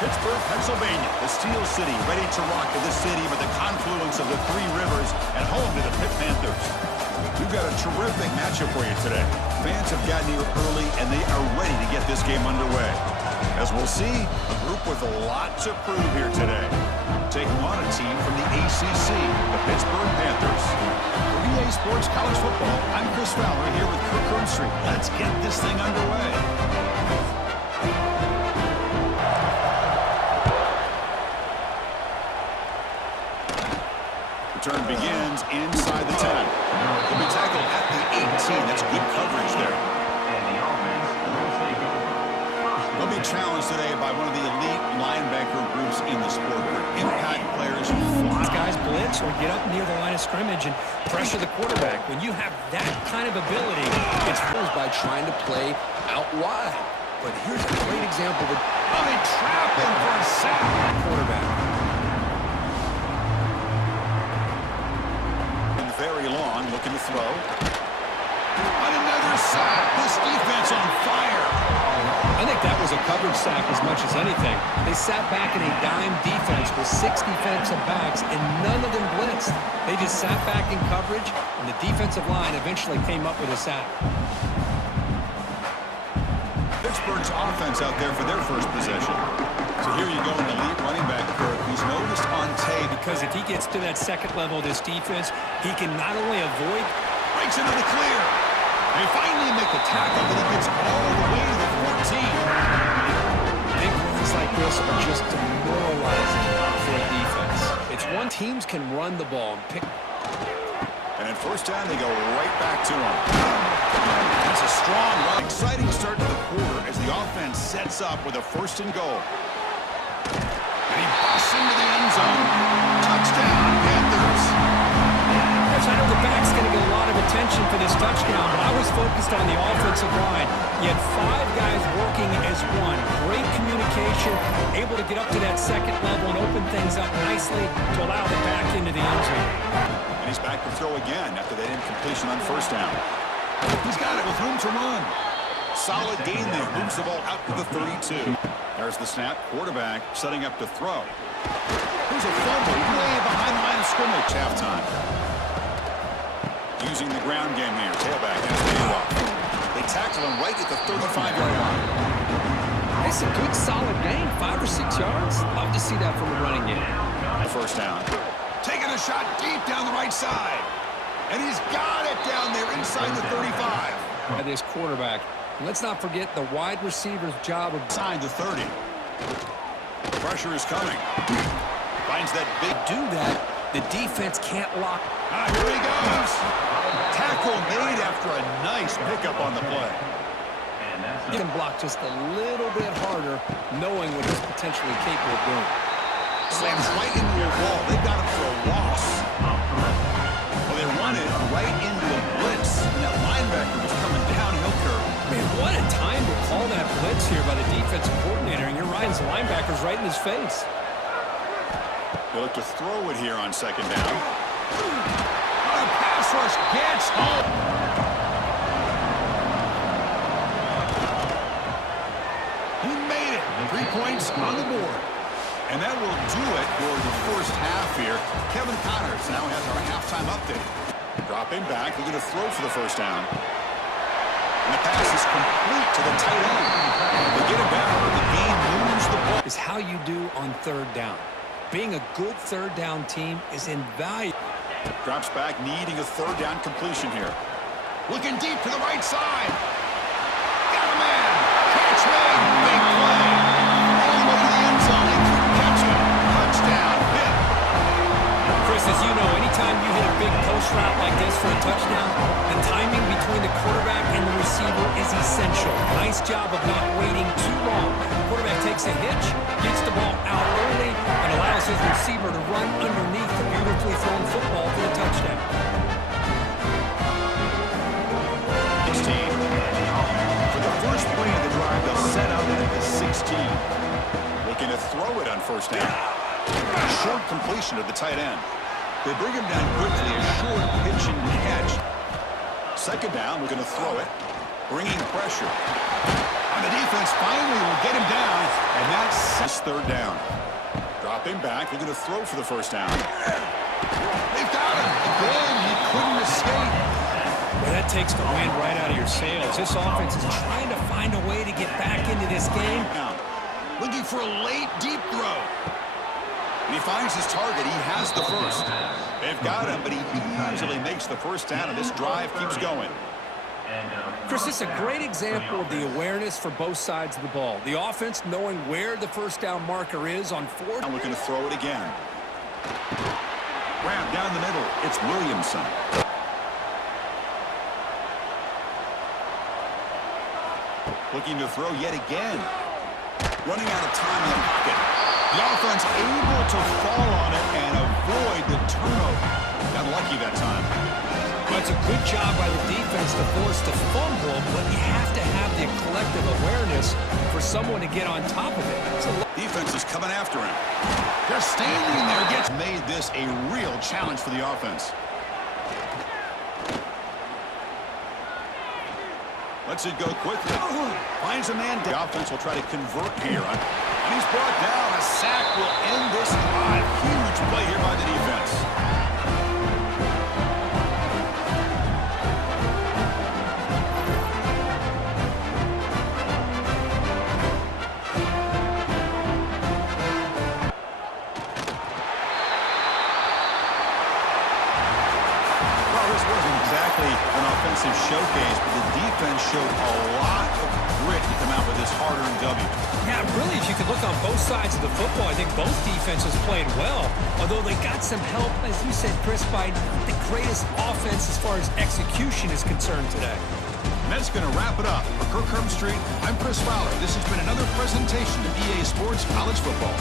Pittsburgh, Pennsylvania, the Steel City, ready to rock to the city with the confluence of the three rivers and home to the Pitt Panthers. We've got a terrific matchup for you today. Fans have gotten here early, and they are ready to get this game underway. As we'll see, a group with a lot to prove here today. Taking on a team from the ACC, the Pittsburgh Panthers. For EA Sports College Football, I'm Chris Fowler here with Kirk Street. Let's get this thing underway. Return begins inside the 10. He'll be tackled at the 18. That's good coverage there. They'll be challenged today by one of the elite linebacker groups in the sport. Impact players who fly. These guys blitz or get up near the line of scrimmage and pressure the quarterback. When you have that kind of ability, it's by trying to play out wide. But here's a great example of they trap him for a sack. quarterback. Very long, looking to throw. On another sack, this defense on fire. I think that was a coverage sack as much as anything. They sat back in a dime defense with 6 defensive backs, and none of them blitzed. They just sat back in coverage, and the defensive line eventually came up with a sack. Pittsburgh's offense out there for their first possession. So here you go, an elite running back, Kirk, who's noticed on tape. Because if he gets to that second level of this defense, he can not only avoid, Breaks into the clear. They finally make the tackle, but he gets all the way to the 14. big runs like this are just demoralizing for a defense. It's one teams can run the ball and pick. And at first down, they go right back to him. That's a strong run. Exciting start to the quarter as the offense sets up with a 1st and goal. And he busts into the end zone. Touchdown, Panthers. I know the back's going to get a lot of attention for this touchdown, but I was focused on the offensive line. You had 5 guys working as one. Great communication, able to get up to that second level and open things up nicely to allow the back into the end zone. And he's back to throw again after that incompletion on 1st down. He's got it with room to run. Solid gain there. Moves the ball out to the 32. There's the snap. Quarterback setting up to throw. There's a fumble way behind the line of scrimmage halftime. Using the ground game here. Tailback has the handoff. They tackle him right at the 35-yard line. It's a good, solid gain. 5 or 6 yards. Love to see that from a running game. 1st down. Taking a shot deep down the right side. And he's got it down there inside the 35. By this quarterback. And let's not forget the wide receiver's job of inside the 30. Pressure is coming. Finds that big. do that. The defense can't lock. Here he goes. Tackle made after a nice pickup on the play. You can block just a little bit harder, knowing what he's potentially capable of doing. Slams right into a wall. They got him for a loss. Well, they run it right into a blitz. And that linebacker was coming downhill curve. Man, what a time to call that blitz here by the defensive coordinator. And you're right, his linebacker's right in his face. They look to throw it here on 2nd down. A pass rush gets home. He made it. 3 points on the board. And that will do it for the 1st half here. Kevin Connors now has our halftime update. Dropping back, looking to throw for the 1st down. And the pass is complete to the tight end. They get it back, but the game moves the ball. Is how you do on 3rd down. Being a good 3rd down team is invaluable. Drops back, needing a 3rd down completion here. Looking deep to the right side. Got a man. Catch made. Big play. All the way to the end zone. They couldn't catch him. Touchdown. Pitt. Chris, as you know, anytime you hit a big post route like this for a touchdown, the timing between the quarterback and the receiver is essential. Nice job of not waiting too long. Quarterback takes a hitch, gets the ball out early, and allows his receiver to run underneath the beautifully thrown football for a touchdown. 16. For the first play of the drive, they'll set up at the 16. Looking to throw it on 1st down. Short completion of the tight end. They bring him down quickly, a short pitch and catch. 2nd down, we're going to throw it. Bringing pressure. And the defense finally will get him down, and that's third down. Dropping back, they're going to throw for the first down. They've got him. Again, he couldn't escape. Well, that takes the wind right out of your sails. This offense is trying to find a way to get back into this game. Now, looking for a late, deep throw. And he finds his target. He has the first. They've got him, but he easily makes the first down, and this drive keeps going. Chris, this is a great example of the awareness for both sides of the ball. The offense knowing where the first down marker is on fourth. Now looking to throw it again. Grab down the middle. It's Williamson. Looking to throw yet again. Running out of time in the pocket. The offense able to fall on it and avoid the turnover. Got lucky that time. That's a good job by the defense to force the fumble, but you have to have the collective awareness for someone to get on top of it. Defense is coming after him. They're standing there. Gets made this a real challenge for the offense. Lets it go quickly. Finds a man. The offense will try to convert here. And he's brought down. A sack will end this drive. Huge play here by the defense. An offensive showcase, but the defense showed a lot of grit to come out with this hard-earned W. Yeah, really, if you could look on both sides of the football, I think both defenses played well, although they got some help, as you said, Chris, by the greatest offense as far as execution is concerned today. And that's going to wrap it up. For Kirk Herbstreit, I'm Chris Fowler. This has been another presentation of EA Sports College Football.